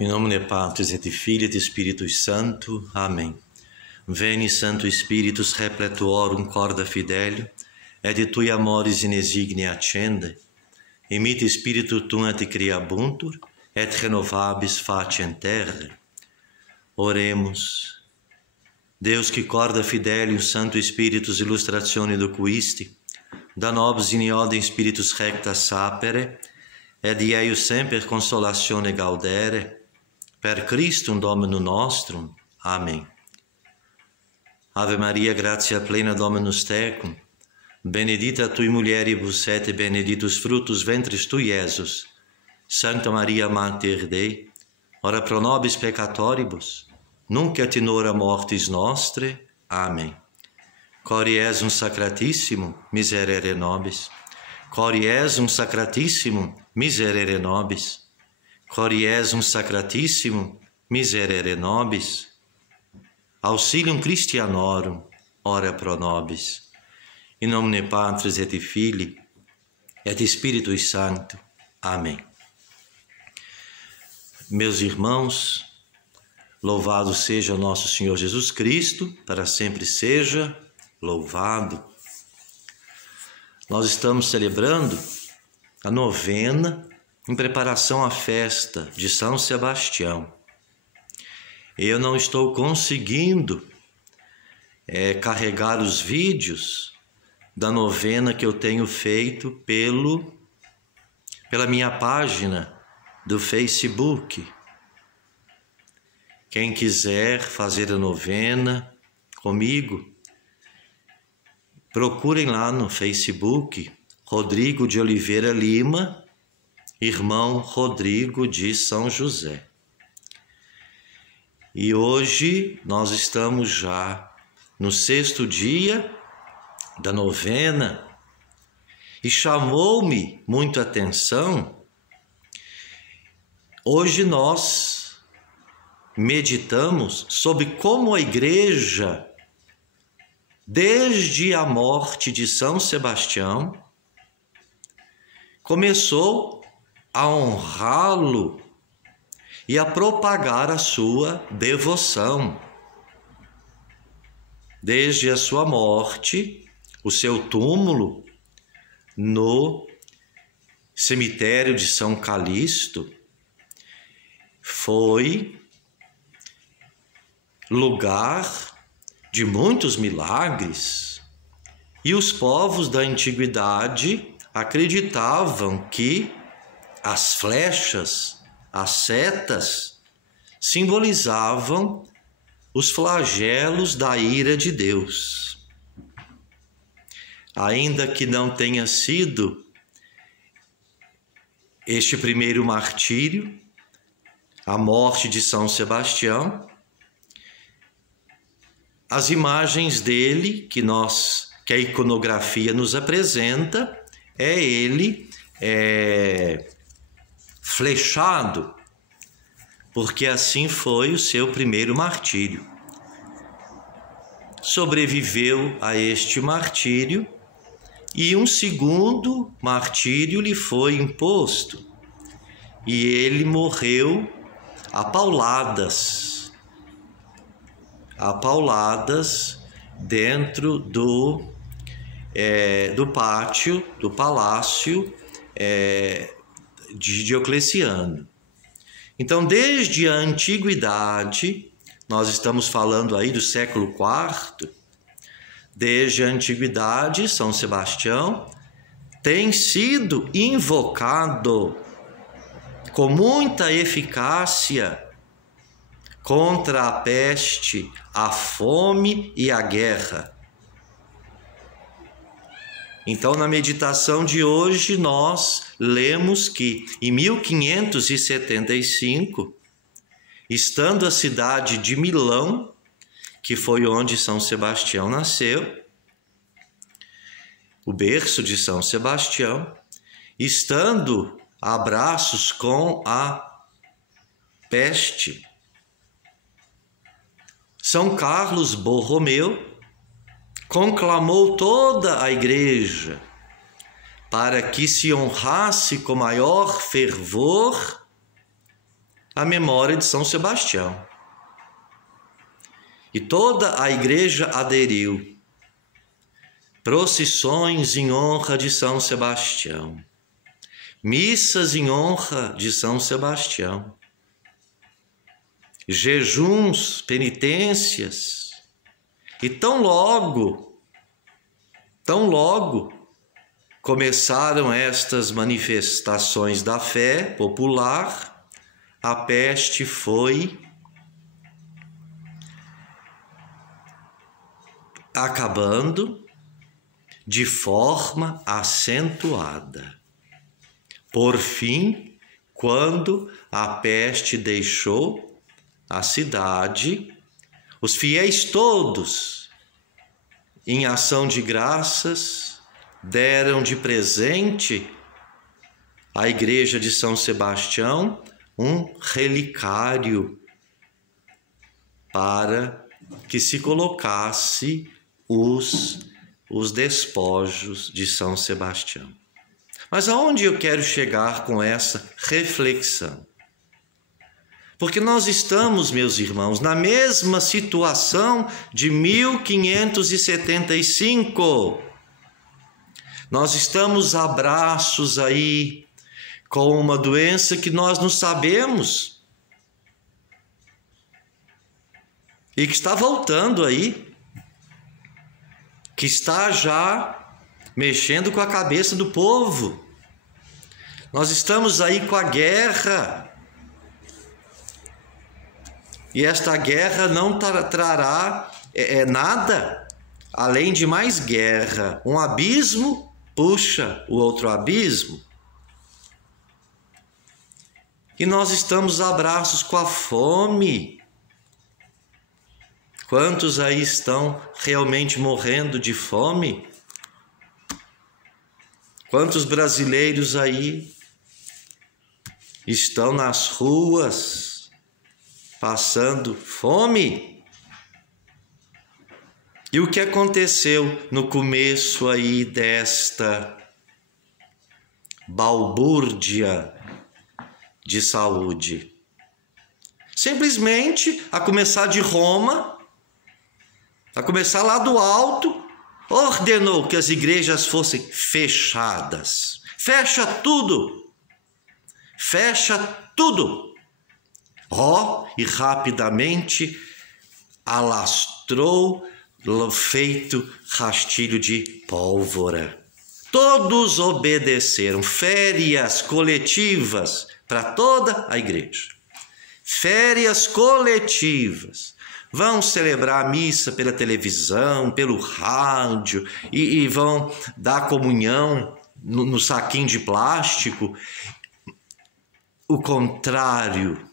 In nomine Patris et Filii et Spiritus Sancto. Amen. Veni, Santo Spiritus, repletuorum corda fidelio, et tui amoris inesigne accende. Imite Spiritu tuum et creabuntur, et renovabis faciem terrae. Oremos. Deus, que corda fidelium, Santo Spiritus illustratione docuisti, da nobis in iodem Spiritus recta sapere, et eius semper consolatione gaudere, per Christum Dominum nostrum. Amém. Ave Maria, gratia plena, Dominus tecum, benedicta tui mulieribus et benedictus fructus ventris tui, Iesus. Sancta Maria, Mater Dei, ora pro nobis peccatoribus, nunc et in hora mortis nostre. Amém. Cori Jesum sacratissimum, miserere nobis. Cori Jesum sacratissimum, miserere nobis. Cori Jesum sacratissimum, miserere nobis. Auxilium Christianorum, ora pro nobis. In nomine Patris et Filii et Spiritus Sancto. Amém. Meus irmãos, louvado seja nosso Senhor Jesus Cristo, para sempre seja louvado. Nós estamos celebrando a novena em preparação à festa de São Sebastião. Eu não estou conseguindo carregar os vídeos da novena que eu tenho feito pela minha página do Facebook. Quem quiser fazer a novena comigo, procurem lá no Facebook Rodrigo de Oliveira Lima, irmão Rodrigo de São José. E hoje nós estamos já no 6º dia da novena e chamou-me muito a atenção. Hoje nós meditamos sobre como a Igreja, desde a morte de São Sebastião, começou a honrá-lo e a propagar a sua devoção. Desde a sua morte, o seu túmulo no cemitério de São Calixto foi lugar de muitos milagres, e os povos da antiguidade acreditavam que as flechas, as setas, simbolizavam os flagelos da ira de Deus. Ainda que não tenha sido este primeiro martírio, a morte de São Sebastião, as imagens dele que a iconografia nos apresenta, é ele flechado, porque assim foi o seu primeiro martírio. Sobreviveu a este martírio e um segundo martírio lhe foi imposto, e ele morreu a pauladas dentro do pátio, do palácio de Diocleciano. Então, desde a antiguidade, nós estamos falando aí do século IV, desde a antiguidade, São Sebastião tem sido invocado com muita eficácia contra a peste, a fome e a guerra. Então, na meditação de hoje, nós lemos que em 1575, estando a cidade de Milão, que foi onde São Sebastião nasceu, o berço de São Sebastião, estando a braços com a peste, São Carlos Borromeu conclamou toda a Igreja para que se honrasse com maior fervor a memória de São Sebastião. E toda a igreja aderiu. Procissões em honra de São Sebastião. Missas em honra de São Sebastião. Jejuns, penitências. E tão logo começaram estas manifestações da fé popular, a peste foi acabando de forma acentuada. Por fim, quando a peste deixou a cidade, os fiéis todos, em ação de graças, deram de presente à igreja de São Sebastião um relicário para que se colocasse os despojos de São Sebastião. Mas aonde eu quero chegar com essa reflexão? Porque nós estamos, meus irmãos, na mesma situação de 1575. Nós estamos a braços aí com uma doença que nós não sabemos e que está voltando aí, que está já mexendo com a cabeça do povo. Nós estamos aí com a guerra. E esta guerra não trará nada além de mais guerra. Um abismo puxa o outro abismo. E nós estamos a braços com a fome. Quantos aí estão realmente morrendo de fome? Quantos brasileiros aí estão nas ruas passando fome? E o que aconteceu no começo aí desta balbúrdia de saúde? Simplesmente, a começar de Roma, a começar lá do alto, ordenou que as igrejas fossem fechadas. Fecha tudo! Fecha tudo! E rapidamente alastrou feito rastilho de pólvora. Todos obedeceram. Férias coletivas para toda a igreja. Férias coletivas. Vão celebrar a missa pela televisão, pelo rádio e vão dar comunhão no saquinho de plástico. O contrário.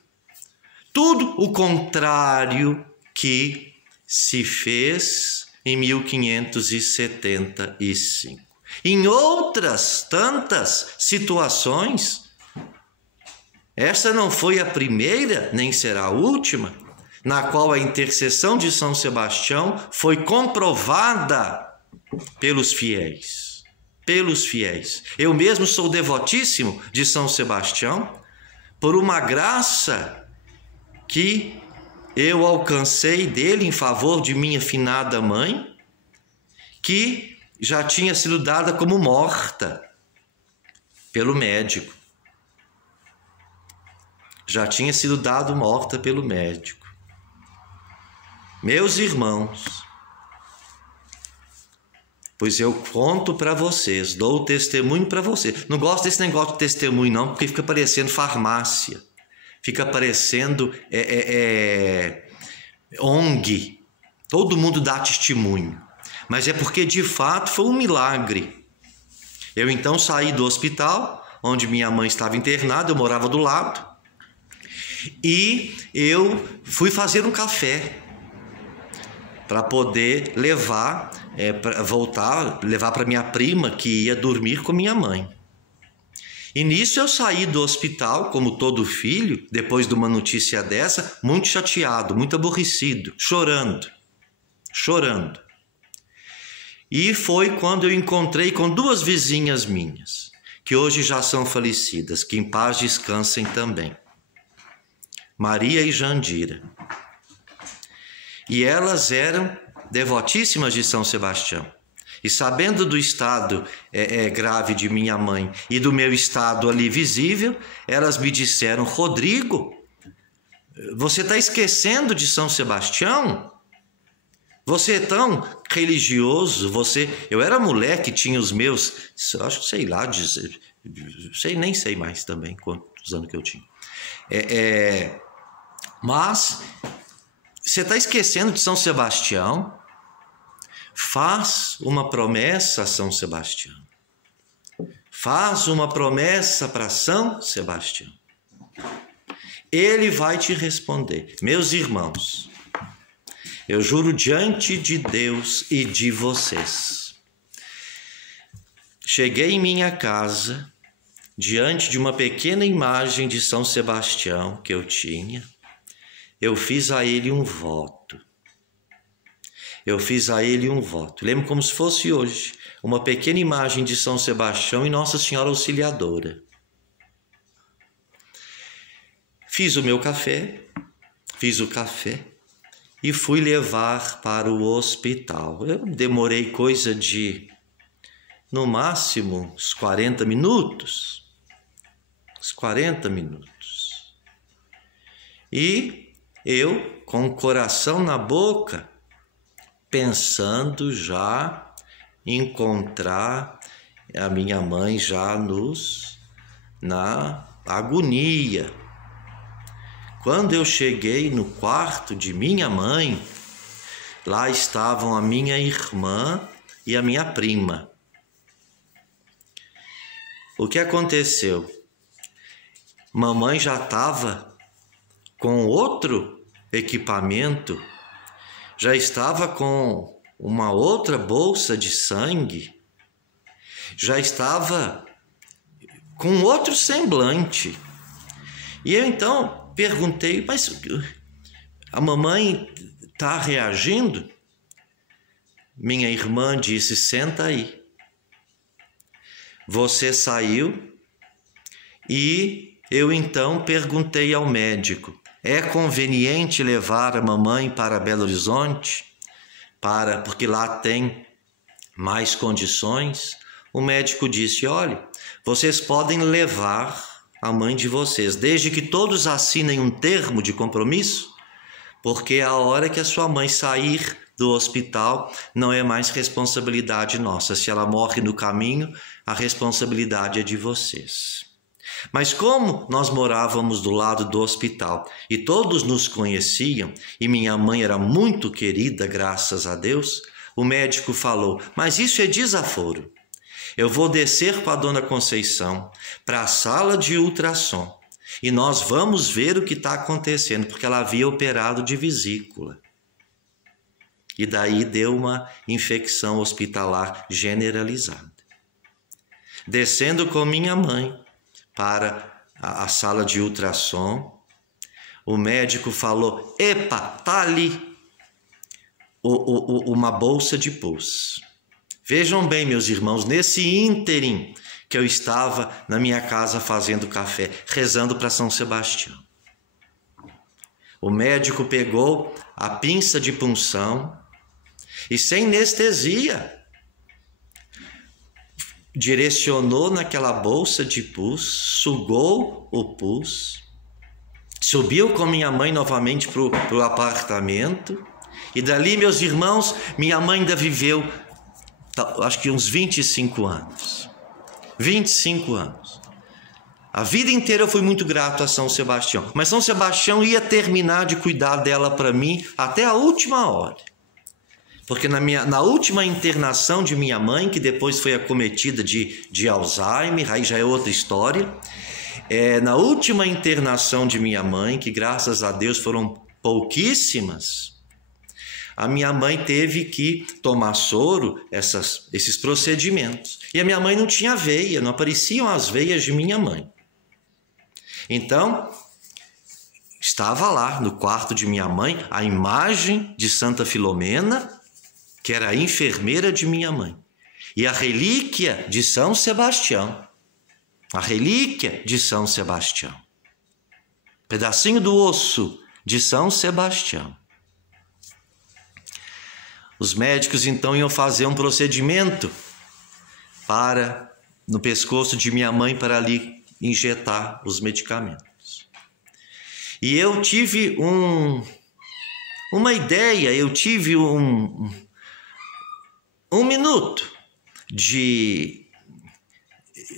Tudo o contrário que se fez em 1575. Em outras tantas situações, essa não foi a primeira, nem será a última, na qual a intercessão de São Sebastião foi comprovada pelos fiéis. Pelos fiéis. Eu mesmo sou devotíssimo de São Sebastião por uma graça que eu alcancei dele em favor de minha finada mãe, que já tinha sido dada como morta pelo médico. Já tinha sido dado morta pelo médico. Meus irmãos, pois eu conto para vocês, dou testemunho para vocês. Não gosto desse negócio de testemunho não, porque fica parecendo farmácia. Fica parecendo ONG. Todo mundo dá testemunho. Mas é porque de fato foi um milagre. Eu então saí do hospital, onde minha mãe estava internada, eu morava do lado. E eu fui fazer um café para poder levar, levar para minha prima que ia dormir com minha mãe. E nisso eu saí do hospital, como todo filho, depois de uma notícia dessa, muito chateado, muito aborrecido, chorando. E foi quando eu encontrei com duas vizinhas minhas, que hoje já são falecidas, que em paz descansem também. Maria e Jandira. E elas eram devotíssimas de São Sebastião. E sabendo do estado grave de minha mãe e do meu estado ali visível, elas me disseram: Rodrigo, você está esquecendo de São Sebastião? Você é tão religioso, Eu era moleque, tinha os meus, acho que sei lá, nem sei mais também quantos anos que eu tinha. Mas você está esquecendo de São Sebastião? Faz uma promessa a São Sebastião. Faz uma promessa para São Sebastião. Ele vai te responder. Meus irmãos, eu juro diante de Deus e de vocês. Cheguei em minha casa, diante de uma pequena imagem de São Sebastião que eu tinha. Eu fiz a ele um voto. Lembro como se fosse hoje. Uma pequena imagem de São Sebastião e Nossa Senhora Auxiliadora. Fiz o café e fui levar para o hospital. Eu demorei coisa de, no máximo, uns 40 minutos. E eu, com o coração na boca, pensando já em encontrar a minha mãe já na agonia. Quando eu cheguei no quarto de minha mãe, lá estavam a minha irmã e a minha prima. O que aconteceu? Mamãe já estava com outro equipamento, já estava com uma outra bolsa de sangue, já estava com outro semblante. E eu então perguntei: mas a mamãe está reagindo? Minha irmã disse: senta aí. Você saiu e eu então perguntei ao médico: é conveniente levar a mamãe para Belo Horizonte? Porque lá tem mais condições? O médico disse: olha, vocês podem levar a mãe de vocês, desde que todos assinem um termo de compromisso, porque a hora que a sua mãe sair do hospital não é mais responsabilidade nossa. Se ela morre no caminho, a responsabilidade é de vocês. Mas como nós morávamos do lado do hospital e todos nos conheciam e minha mãe era muito querida, graças a Deus, o médico falou: mas isso é desaforo. Eu vou descer com a dona Conceição para a sala de ultrassom e nós vamos ver o que está acontecendo, porque ela havia operado de vesícula. E daí deu uma infecção hospitalar generalizada. Descendo com minha mãe para a sala de ultrassom, o médico falou: epa, tá ali uma bolsa de pus. Vejam bem, meus irmãos, nesse ínterim que eu estava na minha casa fazendo café, rezando para São Sebastião. O médico pegou a pinça de punção e, sem anestesia, direcionou naquela bolsa de pus, sugou o pus, subiu com minha mãe novamente para o apartamento e dali, meus irmãos, minha mãe ainda viveu acho que uns 25 anos. 25 anos. A vida inteira eu fui muito grato a São Sebastião. Mas São Sebastião ia terminar de cuidar dela para mim até a última hora. Porque na última internação de minha mãe, que depois foi acometida de Alzheimer, aí já é outra história. Na última internação de minha mãe, que graças a Deus foram pouquíssimas, a minha mãe teve que tomar soro, esses procedimentos. E a minha mãe não tinha veia, não apareciam as veias de minha mãe. Então, estava lá no quarto de minha mãe a imagem de Santa Filomena, que era a enfermeira de minha mãe, e a relíquia de São Sebastião. A relíquia de São Sebastião. pedacinho do osso de São Sebastião. Os médicos então iam fazer um procedimento no pescoço de minha mãe para ali injetar os medicamentos. E eu tive uma ideia, eu tive um minuto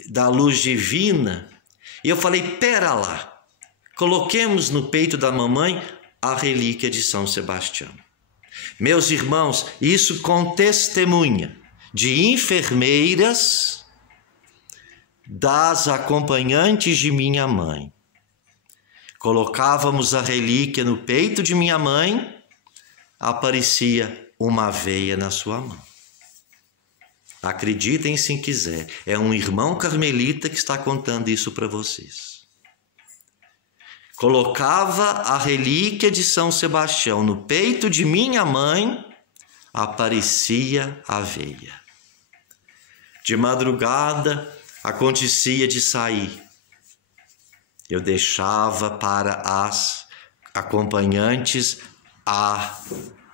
da luz divina, e eu falei, pera lá, coloquemos no peito da mamãe a relíquia de São Sebastião. Meus irmãos, isso com testemunha de enfermeiras, das acompanhantes de minha mãe. Colocávamos a relíquia no peito de minha mãe, aparecia uma veia na sua mão. Acreditem se quiser, é um irmão carmelita que está contando isso para vocês. Colocava a relíquia de São Sebastião no peito de minha mãe, aparecia a veia. De madrugada, acontecia de sair. Eu deixava para as acompanhantes a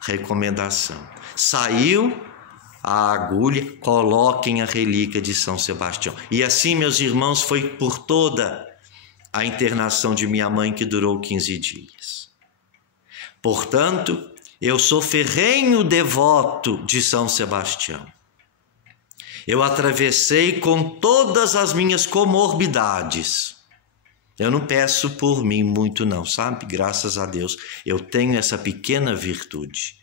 recomendação. Saiu a agulha, coloquem a relíquia de São Sebastião. E assim, meus irmãos, foi por toda a internação de minha mãe, que durou 15 dias. Portanto, eu sou ferrenho devoto de São Sebastião. Eu atravessei com todas as minhas comorbidades. Eu não peço por mim muito não, sabe? Graças a Deus, eu tenho essa pequena virtude.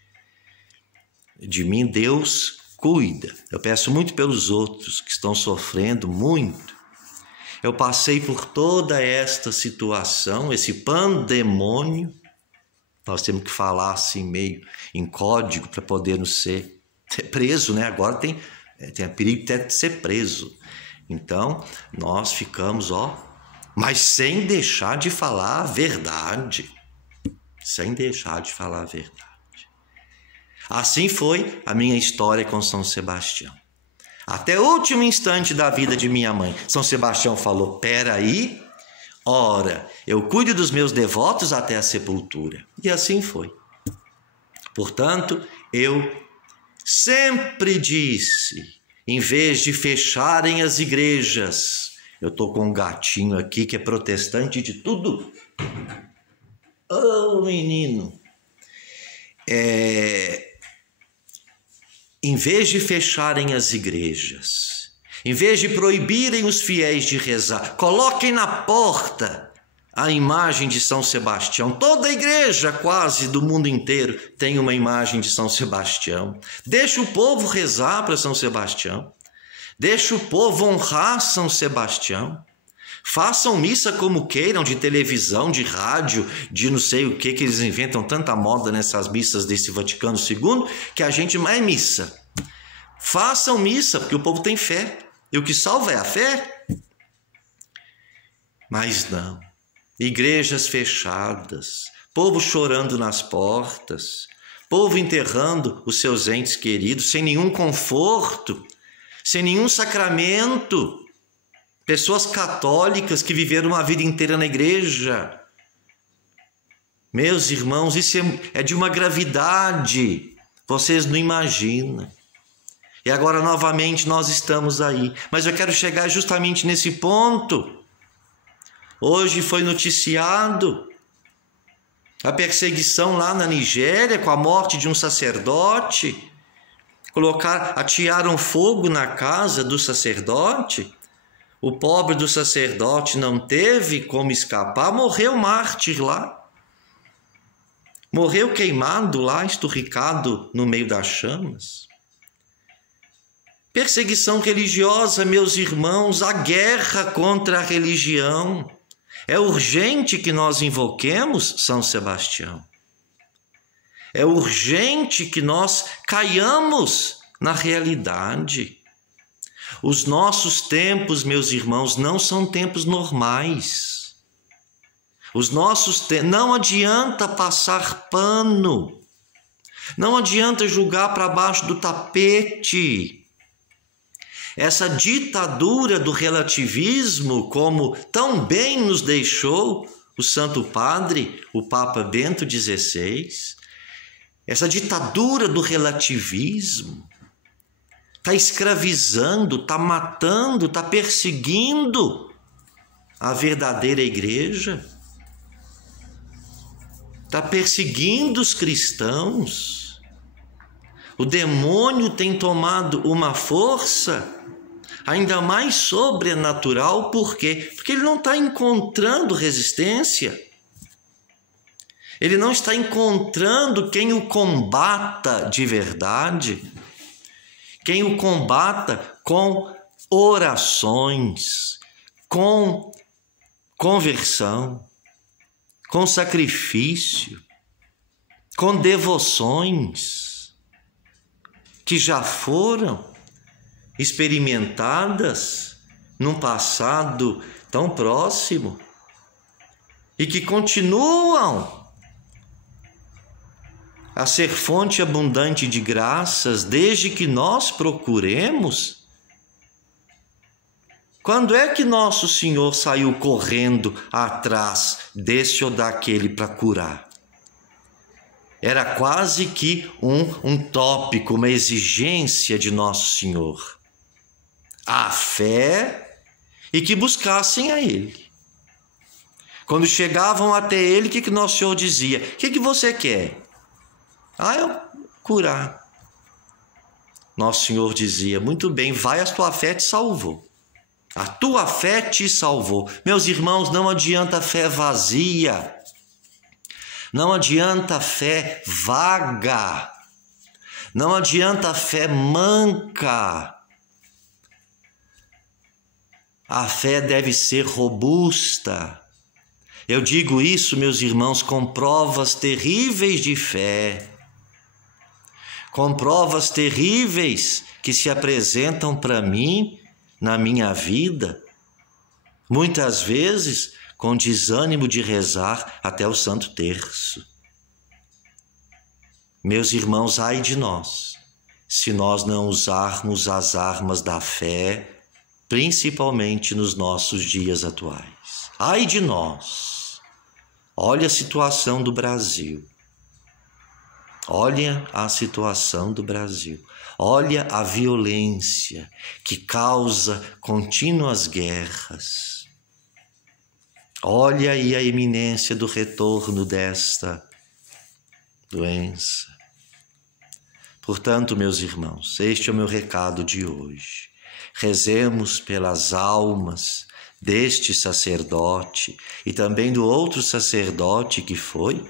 De mim Deus cuida. Eu peço muito pelos outros que estão sofrendo muito. Eu passei por toda esta situação, esse pandemônio. Nós temos que falar assim meio em código para poder não ser preso, né? Agora tem a perigo até de ser preso. Então, nós ficamos, mas sem deixar de falar a verdade. Sem deixar de falar a verdade. Assim foi a minha história com São Sebastião. Até o último instante da vida de minha mãe, São Sebastião falou, peraí, ora, eu cuido dos meus devotos até a sepultura. E assim foi. Portanto, eu sempre disse, em vez de fecharem as igrejas, eu estou com um gatinho aqui que é protestante de tudo. Oh, menino! Em vez de fecharem as igrejas, em vez de proibirem os fiéis de rezar, coloquem na porta a imagem de São Sebastião. Toda a igreja quase do mundo inteiro tem uma imagem de São Sebastião. Deixa o povo rezar para São Sebastião. Deixa o povo honrar São Sebastião. Façam missa como queiram, de televisão, de rádio, de não sei o que eles inventam tanta moda nessas missas desse Vaticano II, que a gente mais missa. Façam missa, porque o povo tem fé. E o que salva é a fé. Mas não. Igrejas fechadas, povo chorando nas portas, povo enterrando os seus entes queridos, sem nenhum conforto, sem nenhum sacramento. Pessoas católicas que viveram uma vida inteira na igreja. Meus irmãos, isso é de uma gravidade. Vocês não imaginam. E agora, novamente, nós estamos aí. Mas eu quero chegar justamente nesse ponto. Hoje foi noticiado a perseguição lá na Nigéria com a morte de um sacerdote. Atearam fogo na casa do sacerdote. O pobre do sacerdote não teve como escapar, morreu mártir lá. Morreu queimado lá, esturricado no meio das chamas. Perseguição religiosa, meus irmãos, a guerra contra a religião. É urgente que nós invoquemos São Sebastião. É urgente que nós caiamos na realidade. Os nossos tempos, meus irmãos, não são tempos normais. Não adianta passar pano. Não adianta julgar para baixo do tapete. Essa ditadura do relativismo, como tão bem nos deixou o Santo Padre, o Papa Bento XVI, essa ditadura do relativismo, está escravizando, está matando, está perseguindo a verdadeira igreja, está perseguindo os cristãos. O demônio tem tomado uma força ainda mais sobrenatural. Por quê? Porque ele não está encontrando resistência. Ele não está encontrando quem o combata de verdade, quem o combata com orações, com conversão, com sacrifício, com devoções que já foram experimentadas num passado tão próximo e que continuam a ser fonte abundante de graças, desde que nós procuremos. Quando é que nosso Senhor saiu correndo atrás desse ou daquele para curar? Era quase que um tópico, uma exigência de nosso Senhor. A fé e que buscassem a Ele. Quando chegavam até Ele, o que nosso Senhor dizia? O que você quer? Eu curar. Nosso Senhor dizia, muito bem, vai, a tua fé te salvou. A tua fé te salvou. Meus irmãos, não adianta fé vazia. Não adianta fé vaga. Não adianta fé manca. A fé deve ser robusta. Eu digo isso, meus irmãos, com provas terríveis de fé. Com provas terríveis que se apresentam para mim na minha vida. Muitas vezes com desânimo de rezar até o Santo Terço. Meus irmãos, ai de nós, se nós não usarmos as armas da fé, principalmente nos nossos dias atuais. Ai de nós! Olha a situação do Brasil. Olha a situação do Brasil. Olha a violência que causa contínuas guerras. Olha aí a iminência do retorno desta doença. Portanto, meus irmãos, este é o meu recado de hoje. Rezemos pelas almas deste sacerdote e também do outro sacerdote que foi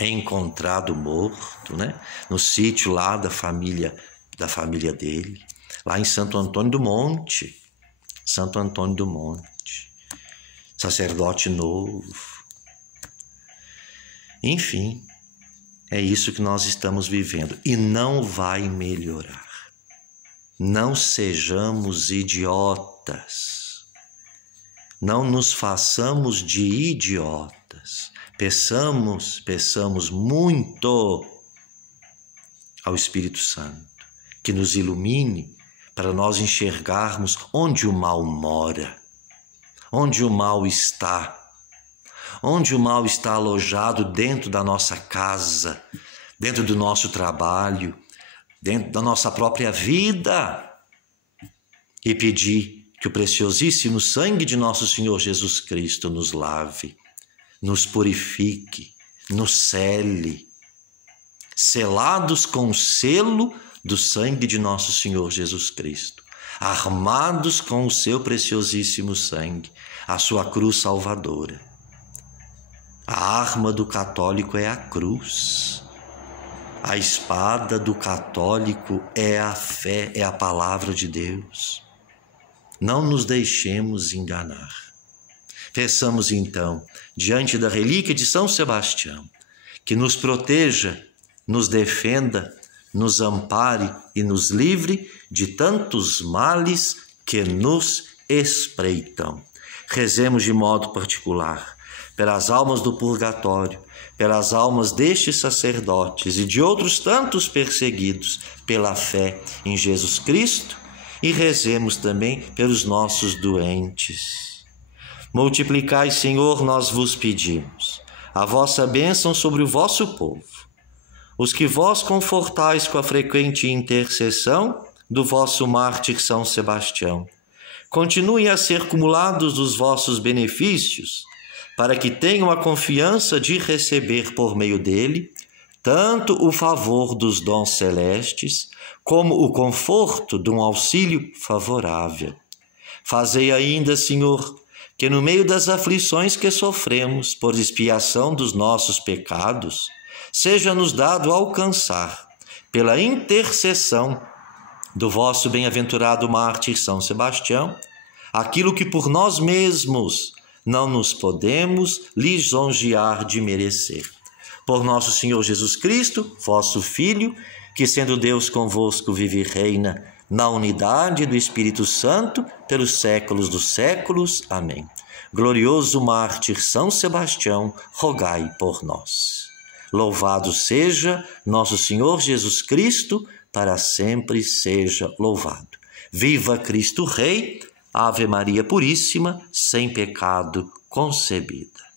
encontrado morto, no sítio lá da família dele, lá em Santo Antônio do Monte. Santo Antônio do Monte, sacerdote novo. Enfim, é isso que nós estamos vivendo e não vai melhorar. Não sejamos idiotas. Não nos façamos de idiotas. Peçamos muito ao Espírito Santo que nos ilumine para nós enxergarmos onde o mal mora, onde o mal está alojado dentro da nossa casa, dentro do nosso trabalho, dentro da nossa própria vida, e pedir que o preciosíssimo sangue de nosso Senhor Jesus Cristo nos lave, nos purifique, nos cele, selados com o selo do sangue de nosso Senhor Jesus Cristo, armados com o seu preciosíssimo sangue, a sua cruz salvadora. A arma do católico é a cruz. A espada do católico é a fé, é a palavra de Deus. Não nos deixemos enganar. Peçamos então, diante da relíquia de São Sebastião, que nos proteja, nos defenda, nos ampare e nos livre de tantos males que nos espreitam. Rezemos de modo particular pelas almas do purgatório, pelas almas destes sacerdotes e de outros tantos perseguidos pela fé em Jesus Cristo, e rezemos também pelos nossos doentes, Multiplicai, Senhor, nós vos pedimos, a vossa bênção sobre o vosso povo, os que vós confortais com a frequente intercessão do vosso mártir São Sebastião. Continuem a ser cumulados dos vossos benefícios, para que tenham a confiança de receber por meio dele tanto o favor dos dons celestes, como o conforto de um auxílio favorável. Fazei ainda, Senhor, que no meio das aflições que sofremos por expiação dos nossos pecados, seja-nos dado alcançar, pela intercessão do vosso bem-aventurado mártir São Sebastião, aquilo que por nós mesmos não nos podemos lisonjear de merecer. Por nosso Senhor Jesus Cristo, vosso Filho, que sendo Deus convosco vive e reina na unidade do Espírito Santo pelos séculos dos séculos. Amém. Glorioso mártir São Sebastião, rogai por nós. Louvado seja nosso Senhor Jesus Cristo, para sempre seja louvado. Viva Cristo Rei, Ave Maria Puríssima, sem pecado concebida.